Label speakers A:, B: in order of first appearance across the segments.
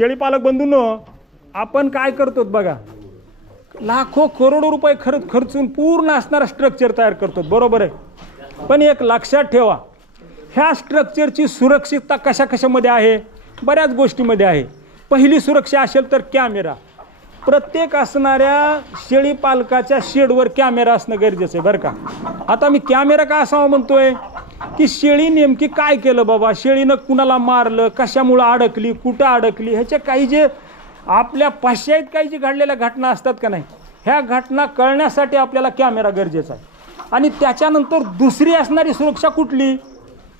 A: शेळीपालक बंधूंनो आपण काय करतो बघा? लाखो करोडो रुपये खर्च खर्चून पूर्ण असणारा स्ट्रक्चर तयार करतो बरोबर आहे? पण एक लक्षात ठेवा ह्या स्ट्रक्चरची सुरक्षितता कशा कशामध्ये आहे? बऱ्याच गोष्टीमध्ये आहे. पहिली सुरक्षा असेल तर कॅमेरा प्रत्येक असणाऱ्या शेळी पालकाच्या शेडवर कॅमेरा असणं गरजेचं आहे बरं का? आता मी कॅमेरा का असावा म्हणतोय? की शेळी नेमकी काय केलं बाबा? शेळीनं कुणाला मारलं? कशामुळं अडकली? कुठं अडकली? ह्याचे काही जे आपल्या पाश्चात्य काही जे घडलेल्या घटना असतात का नाही ह्या घटना कळण्यासाठी आपल्याला कॅमेरा गरजेचा आहे. आणि त्याच्यानंतर दुसरी असणारी सुरक्षा कुठली?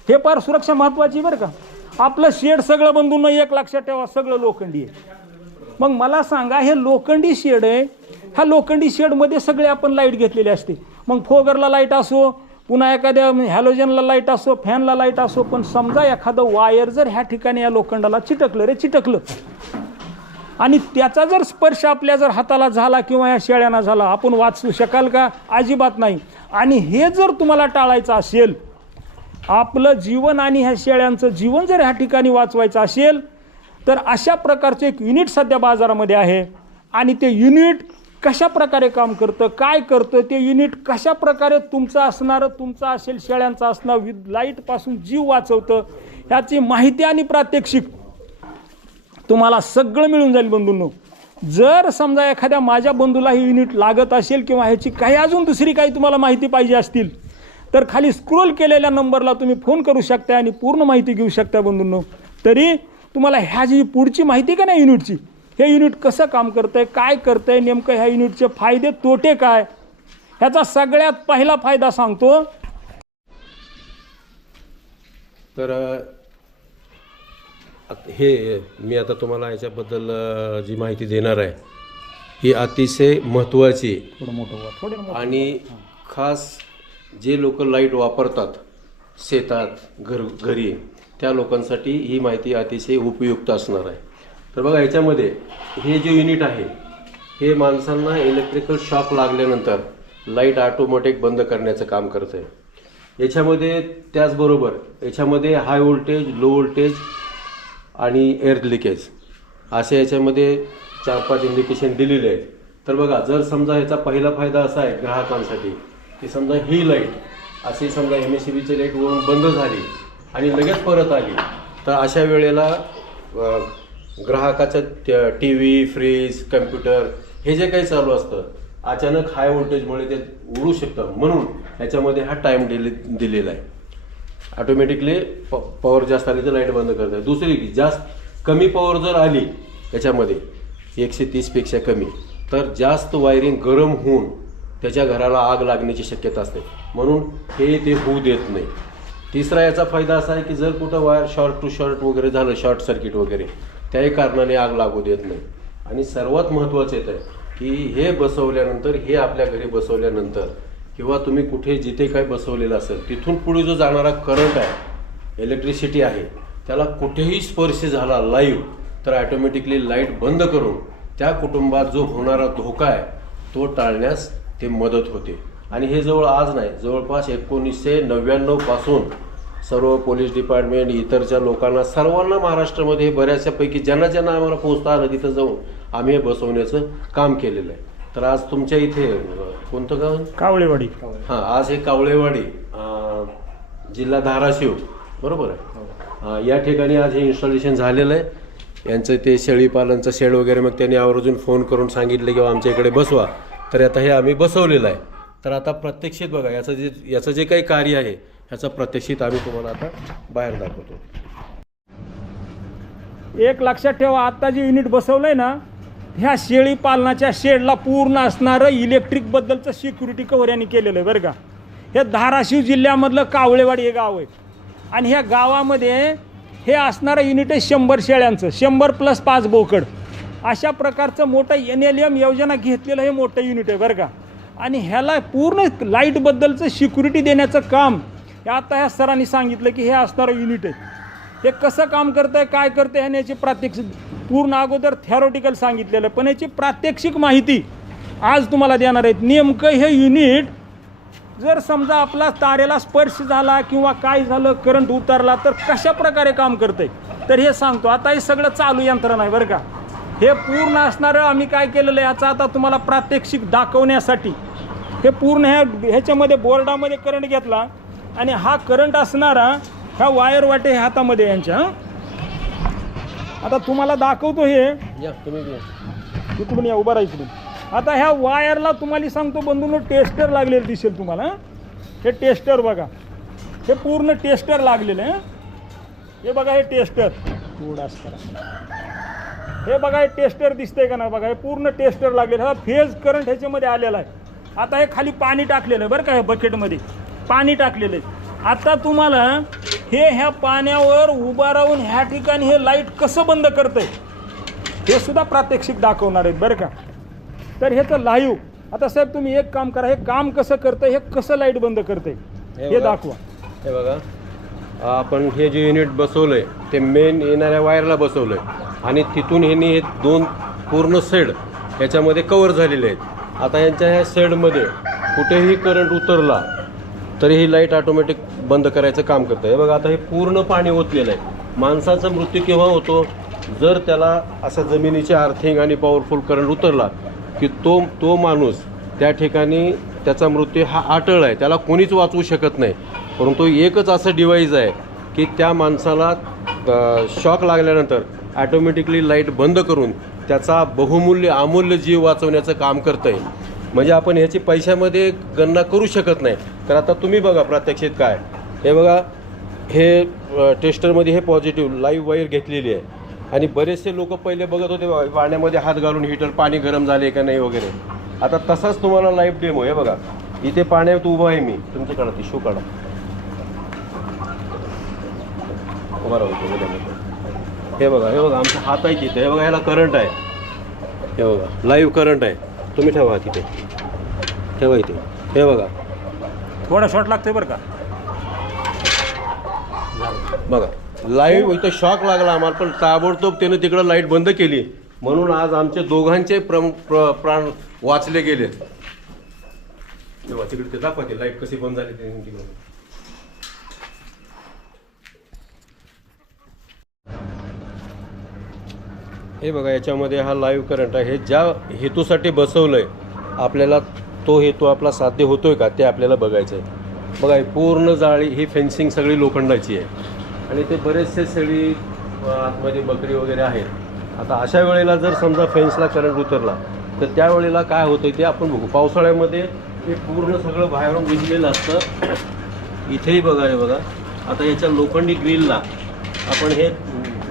A: हे फार सुरक्षा महत्त्वाची बरं का. आपलं शेड सगळं बंधून एक लक्षात ठेवा सगळं लोखंडी आहे. मग मला सांगा हे लोखंडी शेड आहे ह्या लोखंडी शेडमध्ये सगळे आपण लाइट घेतलेली असते. मग फोगरला लाइट असो पुन्हा एखाद्या हॅलोजनला लाइट असो फॅनला लाइट असो पण समजा एखादं वायर जर ह्या ठिकाणी या लोखंडाला चिटकलं रे चिटकलं. आणि त्याचा जर स्पर्श आपल्या जर हाताला झाला किंवा या शेळ्यांना झाला आपण वाचू शकाल का? अजिबात नाही. आणि हे जर तुम्हाला टाळायचं असेल आपलं जीवन आणि ह्या शेळ्यांचं जीवन जर ह्या ठिकाणी वाचवायचं असेल तर अशा प्रकारचं एक युनिट सध्या बाजारामध्ये आहे. आणि ते युनिट कशा प्रकारे काम करतं काय करतं ते युनिट कशा प्रकारे तुमचं असणारं तुमचं असेल शेळ्यांचं असणार विद लाईटपासून जीव वाचवतं ह्याची माहिती आणि प्रात्यक्षिक तुम्हाला सगळं मिळून जाईल बंधूंनो. जर समजा एखाद्या माझ्या बंधूला ही युनिट लागत असेल किंवा ह्याची काही अजून दुसरी काही तुम्हाला माहिती पाहिजे असतील तर खाली स्क्रोल केलेल्या नंबरला तुम्ही फोन करू शकता आणि पूर्ण माहिती घेऊ शकता बंधूंनो. तरी तुम्हाला ह्या जी पुढची माहिती का नाही युनिटची हे युनिट कसं काम करतंय काय करतंय नेमकं ह्या युनिटचे फायदे तोटे काय? ह्याचा सगळ्यात पहिला फायदा सांगतो.
B: तर हे मी आता तुम्हाला याच्याबद्दल जी माहिती देणार आहे ही अतिशय महत्त्वाची आहे. आणि खास जे लोक लाइट वापरतात शेतात घर घरी त्या लोकांसाठी ही माहिती अतिशय उपयुक्त असणार आहे. तर बघा याच्यामध्ये हे जे युनिट आहे हे माणसांना इलेक्ट्रिकल शॉक लागल्यानंतर लाइट ऑटोमॅटिक बंद करण्याचं काम करतं आहे याच्यामध्ये त्याचबरोबर याच्यामध्ये हाय व्होल्टेज लो व्होल्टेज आणि एअर लिकेज असे याच्यामध्ये चार पाच इंडिकेशन दिलेले आहेत. तर बघा जर समजा याचा पहिला फायदा असा आहे ग्राहकांसाठी की समजा ही लाइट अशी समजा एम एस सी बीची लाइट वरून बंद झाली आणि लगेच परत आली तर अशा वेळेला ग्राहकाचं टी व्ही फ्रीज कम्प्युटर हे जे काही चालू असतं अचानक हाय व्होल्टेजमुळे ते उडू शकतं म्हणून याच्यामध्ये हा टाईम दिले दिलेला आहे. ऑटोमॅटिकली प पॉवर जास्त आली तर लाइट बंद करतात. दुसरी की जास्त कमी पॉवर जर आली त्याच्यामध्ये एकशे तीसपेक्षा कमी तर जास्त वायरिंग गरम होऊन त्याच्या घराला आग लागण्याची शक्यता असते. म्हणून हे ते होऊ देत नाही. तिसरा याचा फायदा असा आहे की जर कुठं वायर शॉर्ट टू शॉर्ट वगैरे झालं शॉर्ट सर्किट वगैरे त्याही कारणाने आग लागू देत नाही. आणि सर्वात महत्त्वाचं येतं आहे की हे बसवल्यानंतर हे आपल्या घरी बसवल्यानंतर किंवा तुम्ही कुठे जिथे काय बसवलेलं असेल तिथून पुढे जो जाणारा करंट आहे इलेक्ट्रिसिटी आहे त्याला कुठेही स्पर्श झाला लाईव्ह तर ॲटोमॅटिकली लाइट बंद करून त्या कुटुंबात जो होणारा धोका आहे तो टाळण्यास ते मदत होते. आणि हे जवळ आज नाही जवळपास एकोणीसशे नव्याण्णवपासून सर्व पोलीस डिपार्टमेंट इतरच्या लोकांना सर्वांना महाराष्ट्रामध्ये बऱ्याचशापैकी ज्यांना ज्यांना आम्हाला पोहोचता आलं तिथं जाऊन आम्ही हे बसवण्याचं काम केलेलं आहे. तर आज तुमच्या इथे कोणतं गाव?
A: कावळेवाडी.
B: हां आज हे कावळेवाडी जिल्हा धाराशिव बरोबर आहे? हां, या ठिकाणी आज हे इन्स्टॉलेशन झालेलं आहे. यांचं ते शेळीपालनचं शेड वगैरे मग त्यांनी आवर्जून फोन करून सांगितले की आमच्या इकडे बसवा. तर आता हे आम्ही बसवलेलं आहे. तर आता प्रत्यक्षित बघा याचं जे याचं जे काही कार्य आहे ह्याचं प्रत्यक्षित आम्ही तुम्हाला आता बाहेर दाखवतो.
A: एक लक्षात ठेवा आत्ता जे युनिट बसवलंय ना ह्या शेळी पालनाच्या शेडला पूर्ण असणारं इलेक्ट्रिक बद्दलचं सिक्युरिटी कव्हर यांनी केलेलं आहे बरं का? हे धाराशिव जिल्ह्यामधलं कावळेवाडी हे गाव आहे. आणि ह्या गावामध्ये हे असणारं युनिट आहे शंभर शेळ्यांचं शंभर प्लस पाच बोकड. अशा प्रकारचं मोठं एन एल एम योजना घेतलेलं हे मोठं युनिट आहे बरं का? आणि ह्याला पूर्ण लाईटबद्दलचं सिक्युरिटी देण्याचं काम हे आता ह्या सरांनी सांगितलं की हे असणारं युनिट आहे. हे कसं काम करतं आहे काय करतं आहे याची प्रात्यक्षिक पूर्ण अगोदर थॅरोटिकल सांगितलेलं. पण याची प्रात्यक्षिक माहिती आज तुम्हाला देणार आहेत. नेमकं हे युनिट जर समजा आपला तारेला स्पर्श झाला किंवा काय झालं करंट उतरला तर कशा प्रकारे काम करतंय? तर हे सांगतो. आता हे सगळं चालू यंत्रणा आहे बरं का. हे पूर्ण असणारं आम्ही काय केलेलं आहे? याचा आता तुम्हाला प्रात्यक्षिक दाखवण्यासाठी. हे पूर्ण ह्या ह्याच्यामध्ये बोर्डामध्ये करंट घेतला. आणि हा करंट असणारा ह्या वायर वाटे हातामध्ये यांच्या हं? आता तुम्हाला दाखवतो हे.
B: या तुम्ही
A: इकडून या उभा राहा इकडून. आता ह्या वायरला तुम्हाला सांगतो बंधून टेस्टर लागलेलं दिसेल तुम्हाला हं? हे टेस्टर बघा. हे पूर्ण टेस्टर लागलेलं आहे हं? हे बघा हे टेस्टर. थोडास करा. हे बघा हे टेस्टर दिसतंय का नाही बघा? हे पूर्ण टेस्टर लागलेलं हा फेज करंट ह्याच्यामध्ये आलेला आहे. आता हे खाली पाणी टाकलेलं आहे बरं का हे बकेटमध्ये पाणी टाकलेलं आहे आता तुम्हाला हे ह्या पाण्यावर उभा राहून ह्या ठिकाणी हे लाइट कसं बंद करतंय हे सुद्धा प्रात्यक्षिक दाखवणार आहेत बरं का? तर हे तर लाईव्ह. आता साहेब तुम्ही एक काम करा हे काम कसं करतंय हे कसं लाइट बंद करतंय
B: हे
A: हे. दाखवा.
B: हे बघा. आपण हे जे युनिट बसवलंय ते मेन येणाऱ्या वायरला बसवलंय. आणि तिथून ह्यांनी हे दोन पूर्ण सेड ह्याच्यामध्ये कवर झालेले आहेत. आता यांच्या ह्या सेडमध्ये कुठेही करंट उतरला तरी ही लाइट ऑटोमॅटिक बंद करायचं काम करतं. हे बघा आता हे पूर्ण पाणी ओतलेलं आहे. माणसाचा मृत्यू केव्हा होतो? जर त्याला असं जमिनीचे आर्थिंग आणि पॉवरफुल करंट उतरला की तो तो माणूस त्या ठिकाणी त्याचा मृत्यू हा आटळ आहे त्याला कोणीच वाचवू शकत नाही. परंतु एकच असं डिवाईस आहे की त्या माणसाला शॉक लागल्यानंतर ॲटोमॅटिकली लाइट बंद करून त्याचा बहुमूल्य अमूल्य जीव वाचवण्याचं काम करतं आहे म्हणजे आपण ह्याची पैशामध्ये गणना करू शकत नाही. तर आता तुम्ही बघा प्रात्यक्षित काय. हे बघा हे टेस्टरमध्ये हे पॉझिटिव्ह लाईव्ह वायर घेतलेली आहे. आणि बरेचसे लोक पहिले बघत होते पाण्यामध्ये हात घालून हिटर पाणी गरम झाले का नाही वगैरे. आता तसाच तुम्हाला लाईव्ह डेमो हे बघा. इथे पाण्यात उभा आहे मी. तुमचं काढा ती शो काढा. उभा राहतो हे बघा हे बघा आमचा हात आहे तिथे. हे बघा ह्याला करंट आहे. हे बघा लाईव्ह करंट आहे. तुम्ही ठेवा तिथे. ठेवा इथे. हे बघा.
A: थोडा शॉर्ट लागतोय बरं का?
B: बघा. लाईव्ह इथं शॉक लागला आम्हाला पण ताबडतोब त्यानं तिकडं लाइट बंद केली. म्हणून आज आमचे दोघांचे प्रम- प्र- प्राण वाचले गेले. तेव्हा तिकडे ते दाखवा ते लाइट कशी बंद झाली ते. तिकडे हे बघा याच्यामध्ये हा लाईव्ह करंट आहे. हे ज्या हेतूसाठी बसवलं आहे आपल्याला तो हेतू आपला साध्य होतो आहे का ते आपल्याला बघायचं आहे बघा पूर्ण जाळी ही फेन्सिंग सगळी लोखंडाची आहे. आणि ते बरेचसे सगळी आतमध्ये बकरी वगैरे आहेत. आता अशा वेळेला जर समजा फेन्सला करंट उतरला तर त्यावेळेला काय होतं ते आपण बघू. पावसाळ्यामध्ये हे पूर्ण सगळं बाहेरून विजलेलं असतं. इथेही बघा हे बघा. आता याच्या लोखंडी ग्रिलला आपण हे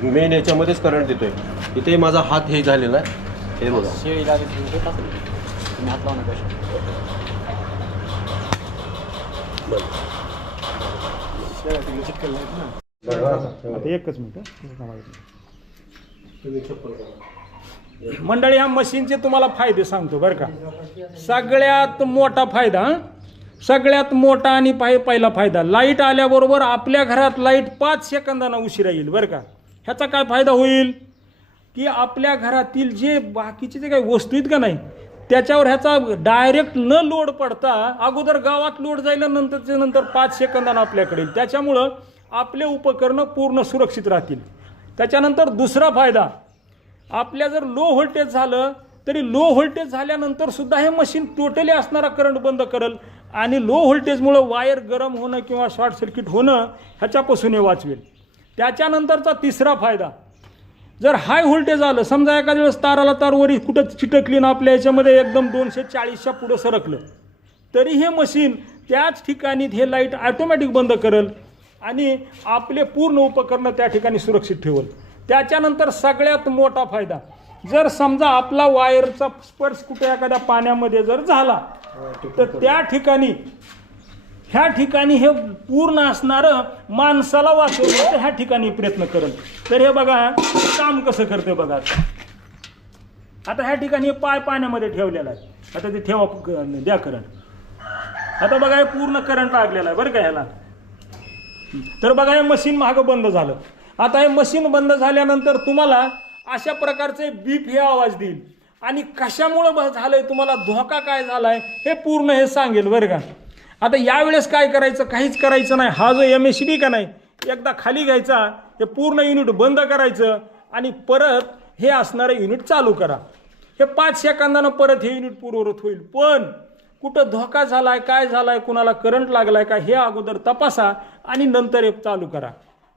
B: मेन याच्यामध्येच करंट देतोय. इथे माझा हात हे झालेला आहे. हे बघा.
A: आता एकच मिनिट मंडळी ह्या मशीनचे तुम्हाला फायदे सांगतो बरं का. सगळ्यात मोठा फायदा सगळ्यात मोठा आणि पाय पहिला फायदा लाइट आल्याबरोबर आपल्या घरात लाइट पाच सेकंदांना उशिरा येईल बरं का. ह्याचा काय फायदा होईल? की आपल्या घरातील जे बाकीचे जे काही वस्तू आहेत का नाही त्याच्यावर ह्याचा डायरेक्ट न लोड पडता अगोदर गावात लोड जाईल नंतरच्या नंतर पाच सेकंदानं आपल्याकडे त्याच्यामुळं आपले उपकरणं पूर्ण सुरक्षित राहतील. त्याच्यानंतर दुसरा फायदा आपल्या जर लो व्होल्टेज झालं तरी लो व्होल्टेज झाल्यानंतर सुद्धा हे मशीन टोटली असणारा करंट बंद करेल आणि लो व्होल्टेजमुळं वायर गरम होणं किंवा शॉर्ट सर्किट होणं ह्याच्यापासून हे वाचवेल. त्याच्यानंतरचा तिसरा फायदा. जर हाय व्होल्टेज आलं समजा एखाद्या वेळेस ताराला तार वरी कुठं चिटकली ना आपल्या याच्यामध्ये एकदम दोनशे चाळीसच्या पुढं सरकलं. तरी हे मशीन त्याच ठिकाणी हे लाइट ऑटोमॅटिक बंद करेल आणि आपले पूर्ण उपकरणं त्या ठिकाणी सुरक्षित ठेवल. त्याच्यानंतर सगळ्यात मोठा फायदा जर समजा आपला वायरचा स्पर्श कुठे एखाद्या पाण्यामध्ये जर झाला तर त्या ठिकाणी ह्या ठिकाणी हे पूर्ण असणारं माणसाला वाचवण्याचं ह्या ठिकाणी प्रयत्न करेल तर हे बघा काम कसं करतं बघा. आता. ह्या ठिकाणी हे पाय पाण्यामध्ये ठेवलेला आहे. आता ते ठेवा द्या करंट. आता बघा हे पूर्ण करंट लागलेला आहे बरं का ह्याला. तर बघा हे मशीन मागं बंद झालं. आता हे मशीन बंद झाल्यानंतर तुम्हाला अशा प्रकारचे बीप हे आवाज देईल. आणि कशामुळं झालंय तुम्हाला धोका काय झालाय हे पूर्ण हे सांगेल बरं का. आता यावेळेस काय करायचं काहीच करायचं नाही. हा जो एम एस बी का नाही एकदा खाली घ्यायचा हे पूर्ण युनिट बंद करायचं आणि परत हे असणारं युनिट चालू करा. हे पाच सेकंदानं परत हे युनिट पूर्ववत होईल. पण कुठं धोका झाला आहे काय झालाय कुणाला करंट लागलाय का हे अगोदर तपासा आणि नंतर हे चालू करा.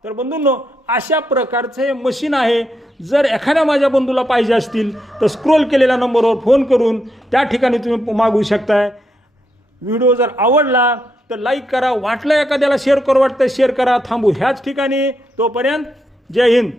A: तर बंधूंनो अशा प्रकारचं हे मशीन आहे. जर एखाद्या माझ्या बंधूला पाहिजे असतील तर स्क्रोल केलेल्या नंबरवर फोन करून त्या ठिकाणी तुम्ही मागवू शकताय. व्हिडिओ जर आवडला तर लाईक करा. वाटलं एखाद्याला शेअर करू वाटतं शेअर करा. थांबू ह्याच ठिकाणी. तोपर्यंत जय हिंद.